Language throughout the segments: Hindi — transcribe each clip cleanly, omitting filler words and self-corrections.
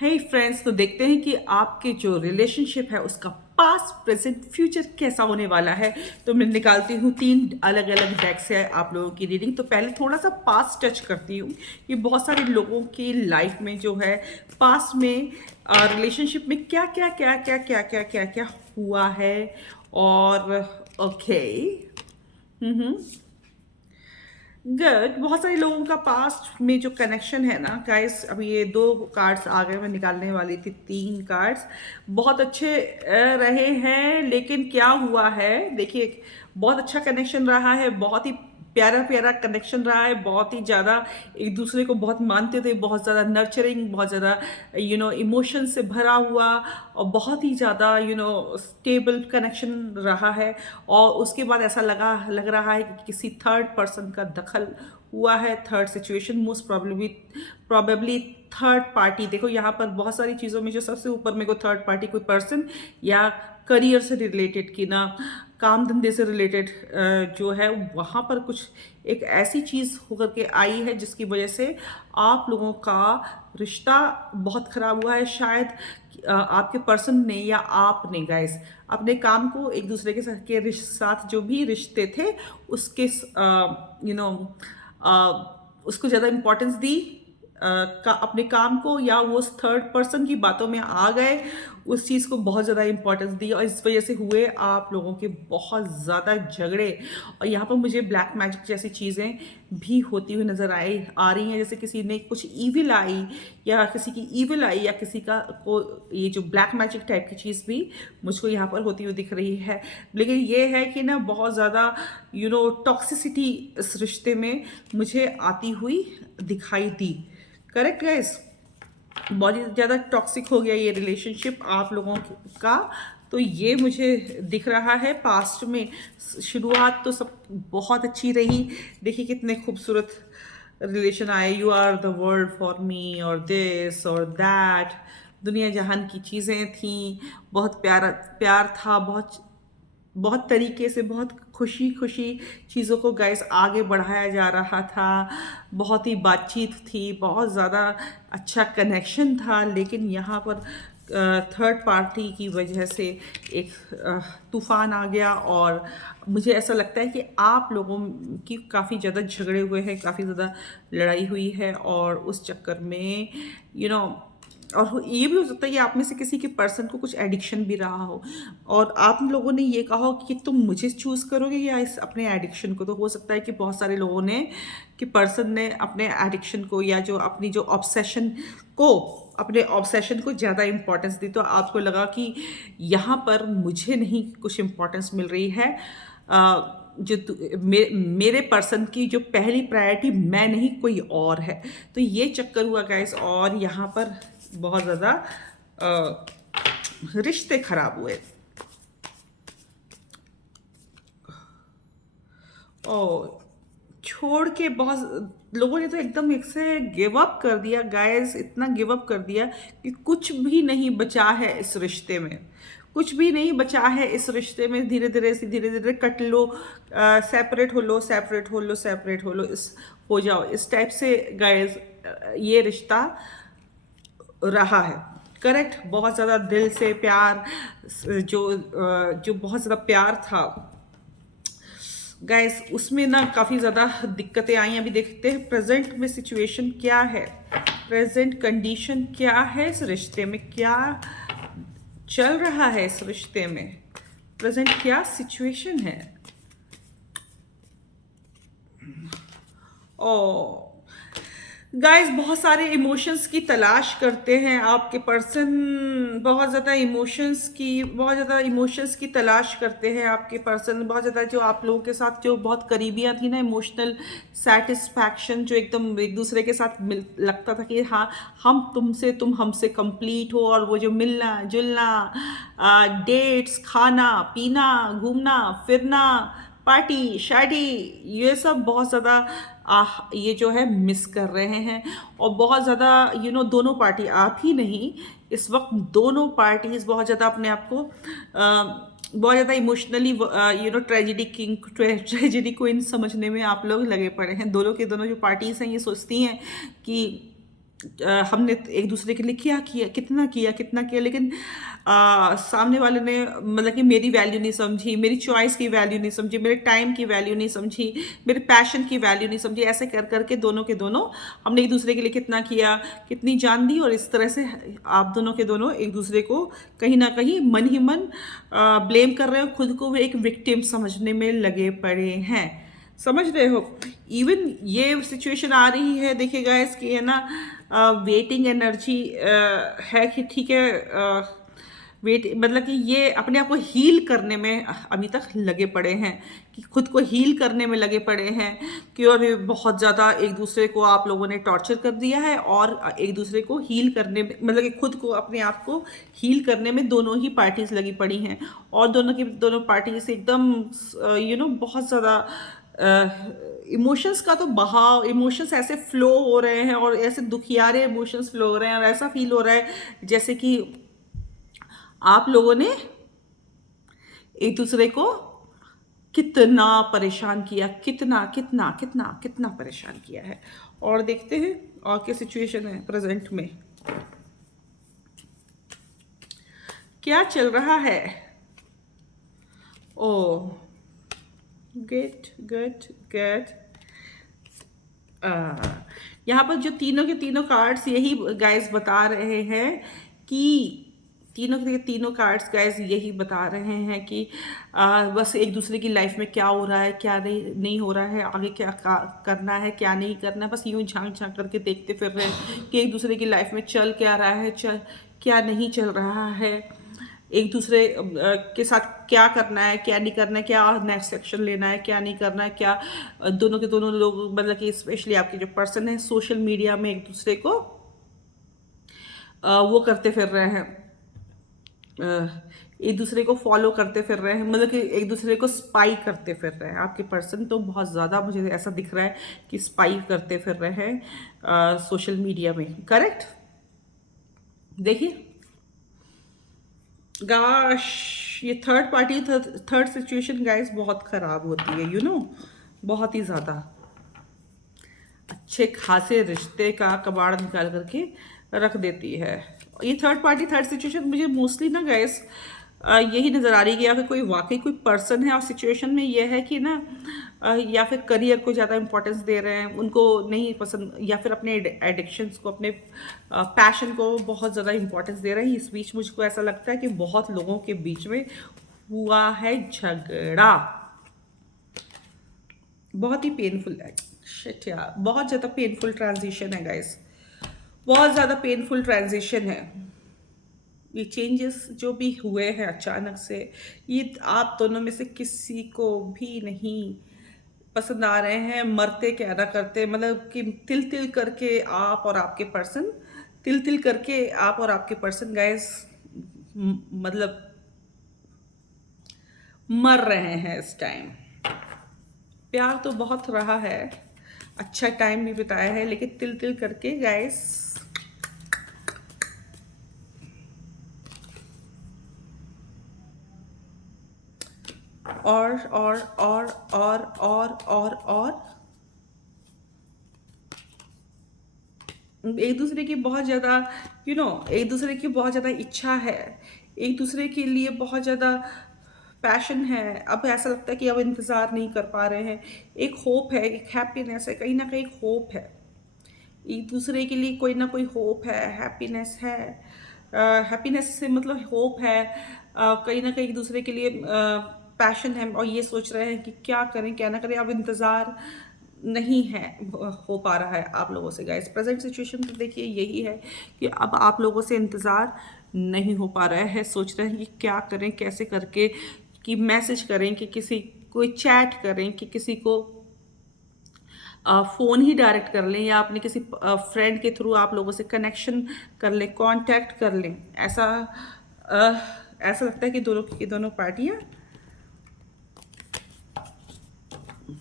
हे फ्रेंड्स, तो देखते हैं कि आपके जो रिलेशनशिप है उसका पास्ट प्रेजेंट फ्यूचर कैसा होने वाला है। तो मैं निकालती हूँ 3 अलग अलग डेक से आप लोगों की रीडिंग। तो पहले थोड़ा सा पास्ट टच करती हूँ कि बहुत सारे लोगों की लाइफ में जो है पास्ट में रिलेशनशिप में क्या क्या हुआ है। और ओके, गुड। बहुत सारे लोगों का पास्ट में जो कनेक्शन है ना गाइस, अभी ये 2 कार्ड्स आ गए, मैं निकालने वाली थी 3 कार्ड्स। बहुत अच्छे रहे हैं, लेकिन क्या हुआ है देखिए, बहुत अच्छा कनेक्शन रहा है, बहुत ही प्यारा प्यारा कनेक्शन रहा है, बहुत ही ज़्यादा एक दूसरे को बहुत मानते थे, बहुत ज़्यादा नर्चरिंग, बहुत ज़्यादा इमोशन से भरा हुआ और बहुत ही ज़्यादा स्टेबल कनेक्शन रहा है। और उसके बाद ऐसा लग रहा है कि किसी थर्ड पर्सन का दखल हुआ है, third situation, most probably third party. देखो यहाँ पर बहुत सारी चीज़ों में जो सबसे ऊपर मेरे को थर्ड पार्टी, कोई पर्सन या करियर से रिलेटेड की ना काम धंधे से रिलेटेड जो है वहाँ पर कुछ एक ऐसी चीज़ होकर के आई है जिसकी वजह से आप लोगों का रिश्ता बहुत खराब हुआ है। शायद आपके पर्सन ने या आपने गाइस अपने काम को एक दूसरे के साथ जो भी रिश्ते थे उसके यू नो उसको ज़्यादा इम्पोर्टेंस दी अपने काम को, या वो उस थर्ड पर्सन की बातों में आ गए, उस चीज़ को बहुत ज़्यादा इम्पोर्टेंस दी और इस वजह से हुए आप लोगों के बहुत ज़्यादा झगड़े। और यहाँ पर मुझे ब्लैक मैजिक जैसी चीज़ें भी होती हुई नज़र आ रही हैं, जैसे किसी ने कुछ ईविल आई या किसी की ईविल आई या किसी का को ये जो ब्लैक मैजिक टाइप की चीज़ भी मुझको यहाँ पर होती हुई दिख रही है। लेकिन ये है कि ना बहुत ज़्यादा टॉक्सिसिटी इस रिश्ते में मुझे आती हुई दिखाई दी। करेक्ट गाइस, बहुत ही ज़्यादा टॉक्सिक हो गया ये रिलेशनशिप आप लोगों का। तो ये मुझे दिख रहा है पास्ट में। शुरुआत तो सब बहुत अच्छी रही, देखिए कितने खूबसूरत रिलेशन आए, you are the world for me और दिस और दैट, दुनिया जहान की चीज़ें थी, बहुत प्यारा प्यार था, बहुत बहुत तरीके से, बहुत खुशी खुशी चीज़ों को गाइस आगे बढ़ाया जा रहा था, बहुत ही बातचीत थी, बहुत ज़्यादा अच्छा कनेक्शन था। लेकिन यहाँ पर थर्ड पार्टी की वजह से एक तूफान आ गया और मुझे ऐसा लगता है कि आप लोगों की काफ़ी ज़्यादा झगड़े हुए हैं, काफ़ी ज़्यादा लड़ाई हुई है और उस चक्कर में और ये भी हो सकता है कि आप में से किसी के पर्सन को कुछ एडिक्शन भी रहा हो और आप लोगों ने ये कहा हो कि तुम मुझे चूज़ करोगे या इस अपने एडिक्शन को। तो हो सकता है कि बहुत सारे लोगों ने कि पर्सन ने अपने एडिक्शन को या जो अपनी जो ऑब्सेशन को अपने ऑब्सेशन को ज़्यादा इंपॉर्टेंस दी, तो आपको लगा कि यहाँ पर मुझे नहीं कुछ इंपॉर्टेंस मिल रही है। मेरे पर्सन की जो पहली प्रायोरिटी मैं नहीं कोई और है। तो ये चक्कर हुआ गाइस और यहाँ पर बहुत ज़्यादा रिश्ते खराब हुए और छोड़ के बहुत लोगों ने तो एकदम एक से गिव अप कर दिया गाइस, इतना गिव अप कर दिया कि कुछ भी नहीं बचा है इस रिश्ते में, कुछ भी नहीं बचा है इस रिश्ते में। धीरे धीरे कट लो, सेपरेट हो लो, सेपरेट हो लो, सेपरेट हो लो, इस हो जाओ, इस टाइप से गाइस ये रिश्ता रहा है। करेक्ट, बहुत ज़्यादा दिल से प्यार, जो बहुत ज़्यादा प्यार था गाइस, उसमें ना काफ़ी ज़्यादा दिक्कतें आई। अभी देखते हैं प्रेजेंट में सिचुएशन क्या है, प्रेजेंट कंडीशन क्या है, इस रिश्ते में क्या चल रहा है, इस रिश्ते में प्रेजेंट क्या सिचुएशन है। ओ गाइस, बहुत सारे इमोशंस की तलाश करते हैं आपके पर्सन, बहुत ज़्यादा इमोशंस की तलाश करते हैं आपके पर्सन, बहुत ज़्यादा जो आप लोगों के साथ जो बहुत करीबियाँ थी ना, इमोशनल सेटिस्फैक्शन, जो एकदम एक दूसरे के साथ लगता था कि हाँ हम तुमसे, तुम हमसे कंप्लीट हो। और वो जो मिलना जुलना, डेट्स, खाना पीना, घूमना फिरना, पार्टी शार्टी, ये सब बहुत ज़्यादा ये जो है मिस कर रहे हैं। और बहुत ज़्यादा दोनों पार्टी, आप ही नहीं, इस वक्त दोनों पार्टीज बहुत ज़्यादा अपने आप को बहुत ज़्यादा इमोशनली ट्रेजिडी क्वीन समझने में आप लोग लगे पड़े हैं। दोनों के दोनों जो पार्टीज हैं ये सोचती हैं कि हमने एक दूसरे के लिए क्या किया, कितना किया, कितना किया, लेकिन सामने वाले ने मतलब कि मेरी वैल्यू नहीं समझी, मेरी चॉइस की वैल्यू नहीं समझी, मेरे टाइम की वैल्यू नहीं समझी, मेरे पैशन की वैल्यू नहीं समझी। ऐसे कर करके दोनों के दोनों हमने एक दूसरे के लिए कितना किया, कितनी जान दी, और इस तरह से आप दोनों के दोनों एक दूसरे को कहीं ना कहीं मन ही मन ब्लेम कर रहे हो, खुद को भी एक विक्टिम समझने में लगे पड़े हैं। समझ रहे हो? इवन ये सिचुएशन आ रही है, देखिए गाइस, कि है ना, वेटिंग एनर्जी है कि ठीक है, वेट मतलब कि ये अपने आप को हील करने में अभी तक लगे पड़े हैं, कि खुद को हील करने में लगे पड़े हैं, कि और ये बहुत ज़्यादा एक दूसरे को आप लोगों ने टॉर्चर कर दिया है, और एक दूसरे को हील करने में मतलब कि खुद को अपने आप को हील करने में दोनों ही पार्टीज लगी पड़ी हैं, और दोनों की दोनों पार्टीज एकदम बहुत ज़्यादा इमोशंस का तो बहाव, इमोशंस ऐसे फ्लो हो रहे हैं, और ऐसे दुखियारे इमोशंस फ्लो हो रहे हैं, और ऐसा फील हो रहा है जैसे कि आप लोगों ने एक दूसरे को कितना परेशान किया, कितना कितना कितना कितना परेशान किया है। और देखते हैं और क्या सिचुएशन है प्रेजेंट में, क्या चल रहा है। ओ गुड गुड गुड। यहाँ पर जो तीनों के तीनों कार्ड्स यही गाइस बता रहे हैं कि तीनों के तीनों कार्ड्स गाइस यही बता रहे हैं कि बस एक दूसरे की लाइफ में क्या हो रहा है, क्या नहीं नहीं हो रहा है, आगे क्या करना है, क्या नहीं करना है, बस यूं झांक झांक करके देखते फिर रहे हैं कि एक दूसरे की लाइफ में चल क्या रहा है, चल क्या नहीं चल रहा है, एक दूसरे के साथ क्या करना है, क्या नहीं करना है, क्या नेक्स्ट एक्शन लेना है, क्या नहीं करना है, क्या दोनों के दोनों लोग मतलब कि स्पेशली आपके जो पर्सन है सोशल मीडिया में एक दूसरे को वो करते फिर रहे हैं, एक दूसरे को फॉलो करते फिर रहे हैं, मतलब कि एक दूसरे को स्पाई करते फिर रहे हैं। आपके पर्सन तो बहुत ज़्यादा मुझे ऐसा दिख रहा है कि स्पाई करते फिर रहे हैं सोशल मीडिया में। करेक्ट? देखिए गाश, ये third party third situation guys बहुत ख़राब होती है, बहुत ही ज़्यादा अच्छे खासे रिश्ते का कबाड़ निकाल करके रख देती है। ये थर्ड पार्टी थर्ड सिचुएशन मुझे मोस्टली ना गाइस यही नज़र आ रही है कि या फिर कोई वाकई कोई पर्सन है, और सिचुएशन में ये है कि ना या फिर करियर को ज़्यादा इंपॉर्टेंस दे रहे हैं, उनको नहीं पसंद, या फिर अपने एडिक्शंस को, अपने पैशन को बहुत ज़्यादा इंपॉर्टेंस दे रहे हैं। इस बीच मुझको ऐसा लगता है कि बहुत लोगों के बीच में हुआ है झगड़ा, बहुत ही पेनफुल है। शिट यार, बहुत ज़्यादा पेनफुल ट्रांजिशन है गाइस, बहुत ज़्यादा पेनफुल ट्रांजिशन है। ये चेंजेस जो भी हुए हैं अचानक से, ये आप दोनों में से किसी को भी नहीं पसंद आ रहे हैं। मरते क्या ना करते, मतलब कि तिल तिल करके आप और आपके पर्सन, तिल तिल करके आप और आपके पर्सन गाइस मतलब मर रहे हैं इस टाइम। प्यार तो बहुत रहा है, अच्छा टाइम भी बिताया है, लेकिन तिल तिल करके गाइस और एक दूसरे की बहुत ज़्यादा एक दूसरे की बहुत ज़्यादा इच्छा है, एक दूसरे के लिए बहुत ज़्यादा पैशन है। अब ऐसा लगता है कि अब इंतज़ार नहीं कर पा रहे हैं, एक होप है, एक हैप्पीनेस है, कहीं ना कहीं होप है, एक दूसरे के लिए कोई ना कोई होप है, हैप्पीनेस है। हैप्पीनेस से मतलब होप है, कहीं ना कहीं एक दूसरे के लिए पैशन है, और ये सोच रहे हैं कि क्या करें क्या ना करें। अब इंतज़ार नहीं है हो पा रहा है आप लोगों से गाइस। प्रेजेंट सिचुएशन तो देखिए यही है कि अब आप लोगों से इंतज़ार नहीं हो पा रहा है, सोच रहे हैं कि क्या करें, कैसे करके, कि मैसेज करें, कि किसी कोई चैट करें, कि किसी को फ़ोन ही डायरेक्ट कर लें, या अपने किसी फ्रेंड के थ्रू आप लोगों से कनेक्शन कर लें, कांटेक्ट कर लें। अ, ऐसा लगता है कि दोनों की दोनों पार्टियां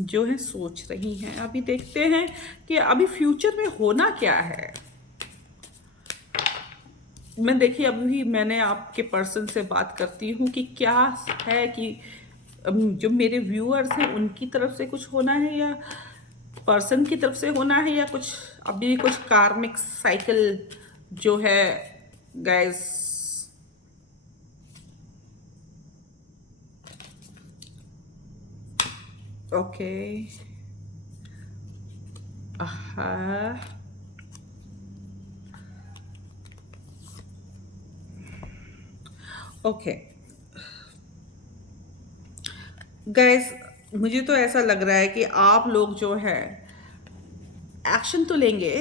जो है सोच रही हैं। अभी देखते हैं कि अभी फ्यूचर में होना क्या है। मैं देखिए अभी मैंने आपके पर्सन से बात करती हूँ कि क्या है कि जो मेरे व्यूअर्स हैं उनकी तरफ से कुछ होना है, या पर्सन की तरफ से होना है या कुछ अभी भी कुछ कार्मिक साइकिल जो है गाइस। ओके। हाँ, ओके गाइस, मुझे तो ऐसा लग रहा है कि आप लोग जो है एक्शन तो लेंगे,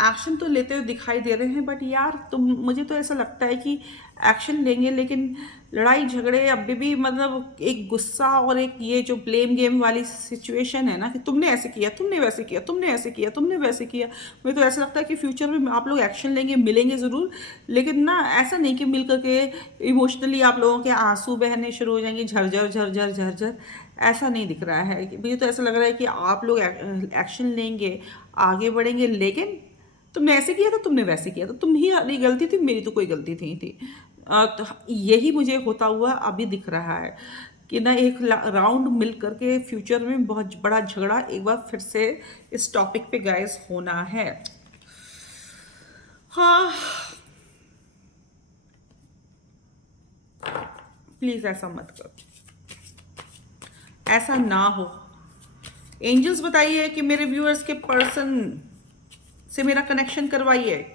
एक्शन तो लेते हुए दिखाई दे रहे हैं, बट यार तुम, मुझे तो ऐसा लगता है कि एक्शन लेंगे लेकिन लड़ाई झगड़े अभी भी, मतलब एक गुस्सा और एक ये जो ब्लेम गेम वाली सिचुएशन है ना, कि तुमने ऐसे किया, तुमने वैसे किया, तुमने ऐसे किया, तुमने वैसे किया। मुझे तो ऐसा लगता है कि फ्यूचर में आप लोग एक्शन लेंगे, मिलेंगे ज़रूर, लेकिन ना ऐसा नहीं कि मिल करके इमोशनली आप लोगों के आंसू बहने शुरू हो जाएंगे, झरझर झरझर झरझर। ऐसा नहीं दिख रहा है। मुझे तो ऐसा लग रहा है कि आप लोग एक्शन लेंगे, आगे बढ़ेंगे, लेकिन तुमने ऐसे किया था, तुमने वैसे किया था, तुम ही नहीं गलती थी, मेरी तो कोई गलती नहीं थी। तो यही मुझे होता हुआ अभी दिख रहा है कि ना एक राउंड मिल करके फ्यूचर में बहुत बड़ा झगड़ा एक बार फिर से इस टॉपिक पे गाइस होना है। हाँ, प्लीज ऐसा मत करो, ऐसा ना हो। एंजल्स बताइए कि मेरे व्यूअर्स के पर्सन से मेरा कनेक्शन करवाइए।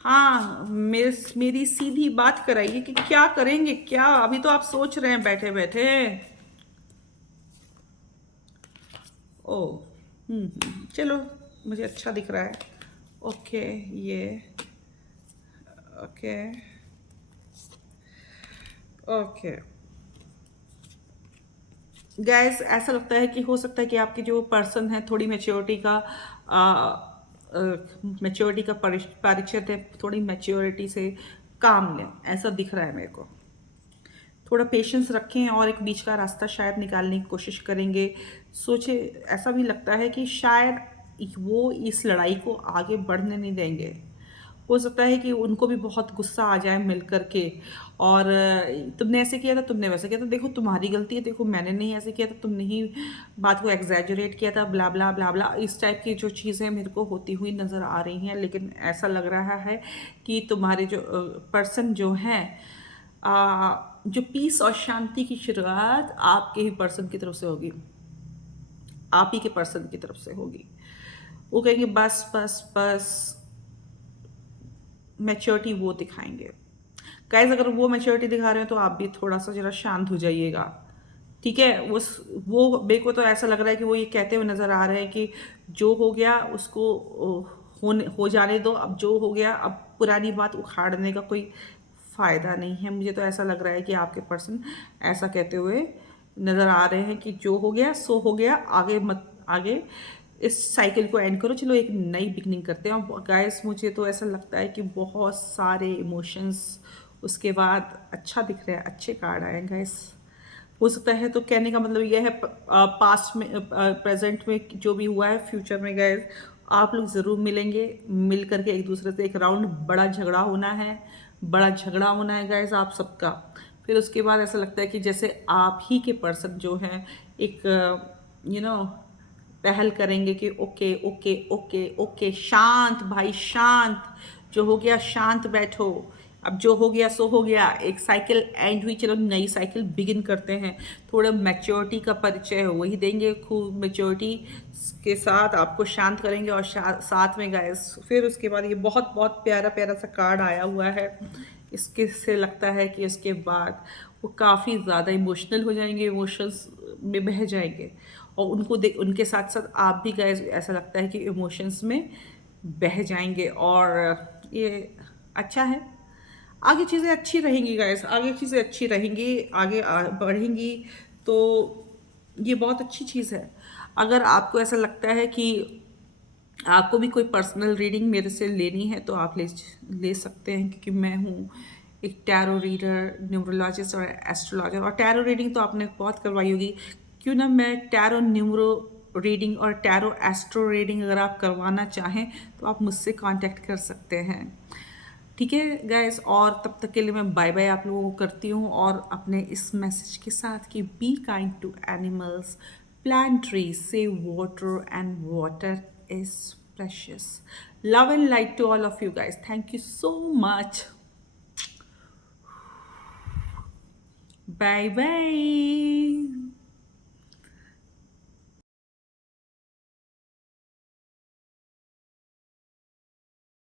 हाँ, मेरी सीधी बात कराइए कि क्या करेंगे, क्या अभी तो आप सोच रहे हैं बैठे बैठे। ओ, चलो, मुझे अच्छा दिख रहा है। ओके, ये ओके, ओके गैस, ऐसा लगता है कि हो सकता है कि आपकी जो पर्सन है थोड़ी मैच्योरिटी का परिचय है, थोड़ी मैच्योरिटी से काम लें, ऐसा दिख रहा है मेरे को। थोड़ा पेशेंस रखें और एक बीच का रास्ता शायद निकालने की कोशिश करेंगे। सोचे, ऐसा भी लगता है कि शायद वो इस लड़ाई को आगे बढ़ने नहीं देंगे। हो सकता है कि उनको भी बहुत गुस्सा आ जाए मिल करके, और तुमने ऐसे किया था, तुमने वैसे किया था, देखो तुम्हारी गलती है, देखो मैंने नहीं ऐसे किया था, तुमने ही बात को एग्जैजरेट किया था, ब्ला ब्ला ब्ला ब्ला, इस टाइप की जो चीज़ें मेरे को होती हुई नज़र आ रही हैं। लेकिन ऐसा लग रहा है कि तुम्हारे जो पर्सन जो हैं, जो पीस और शांति की शुरुआत आपके ही पर्सन की तरफ से होगी, आप ही के पर्सन की तरफ से होगी। वो कहेंगे बस बस बस, मैच्योरिटी वो दिखाएंगे। गाइस, अगर वो मैच्योरिटी दिखा रहे हैं तो आप भी थोड़ा सा जरा शांत हो जाइएगा, ठीक है। वो मेरे को तो ऐसा लग रहा है कि वो ये कहते हुए नजर आ रहे हैं कि जो हो गया उसको हो जाने दो, अब जो हो गया, अब पुरानी बात उखाड़ने का कोई फायदा नहीं है। मुझे तो ऐसा लग रहा है कि आपके पर्सन ऐसा कहते हुए नजर आ रहे हैं कि जो हो गया सो हो गया, आगे मत, आगे इस साइकिल को एंड करो, चलो एक नई बिगनिंग करते हैं। और गाइस, मुझे तो ऐसा लगता है कि बहुत सारे इमोशंस उसके बाद अच्छा दिख रहे हैं, अच्छे कार्ड आए हैं गाइस। हो सकता है, तो कहने का मतलब यह है पास्ट में, प्रेजेंट में जो भी हुआ है, फ्यूचर में गाइस आप लोग ज़रूर मिलेंगे, मिल करके एक दूसरे से एक राउंड बड़ा झगड़ा होना है, बड़ा झगड़ा होना है गाइस आप सबका। फिर उसके बाद ऐसा लगता है कि जैसे आप ही के पर्सन जो हैं एक पहल करेंगे कि ओके ओके ओके ओके, शांत भाई शांत, जो हो गया शांत बैठो, अब जो हो गया सो हो गया, एक साइकिल एंड हुई, चलो नई साइकिल बिगिन करते हैं। थोड़ा मैच्योरिटी का परिचय हो वही देंगे, खूब मैच्योरिटी के साथ आपको शांत करेंगे। और साथ में गाइस, फिर उसके बाद ये बहुत बहुत प्यारा प्यारा सा कार्ड आया हुआ है, इसके से लगता है कि इसके बाद वो काफ़ी ज़्यादा इमोशनल हो जाएंगे, इमोशंस में बह जाएंगे, और उनको देख, उनके साथ साथ आप भी गाइस ऐसा लगता है कि इमोशंस में बह जाएंगे। और ये अच्छा है, आगे चीज़ें अच्छी रहेंगी गाइस, आगे चीज़ें अच्छी रहेंगी, आगे बढ़ेंगी, तो ये बहुत अच्छी चीज़ है। अगर आपको ऐसा लगता है कि आपको भी कोई पर्सनल रीडिंग मेरे से लेनी है तो आप ले सकते हैं, क्योंकि मैं हूँ एक टैरो रीडर, न्यूमरोलॉजिस्ट और एस्ट्रोलॉजर। और टैरो रीडिंग तो आपने बहुत करवाई होगी, क्यों ना मैं टैरो न्यूमरो रीडिंग और टैरो एस्ट्रो रीडिंग अगर आप करवाना चाहें तो आप मुझसे कांटेक्ट कर सकते हैं, ठीक है गाइस। और तब तक के लिए मैं बाय बाय आप लोगों को करती हूँ, और अपने इस मैसेज के साथ कि be kind to animals, Plant trees, save water, and water is precious. Love and light to all of you guys. Thank you so much. Bye bye.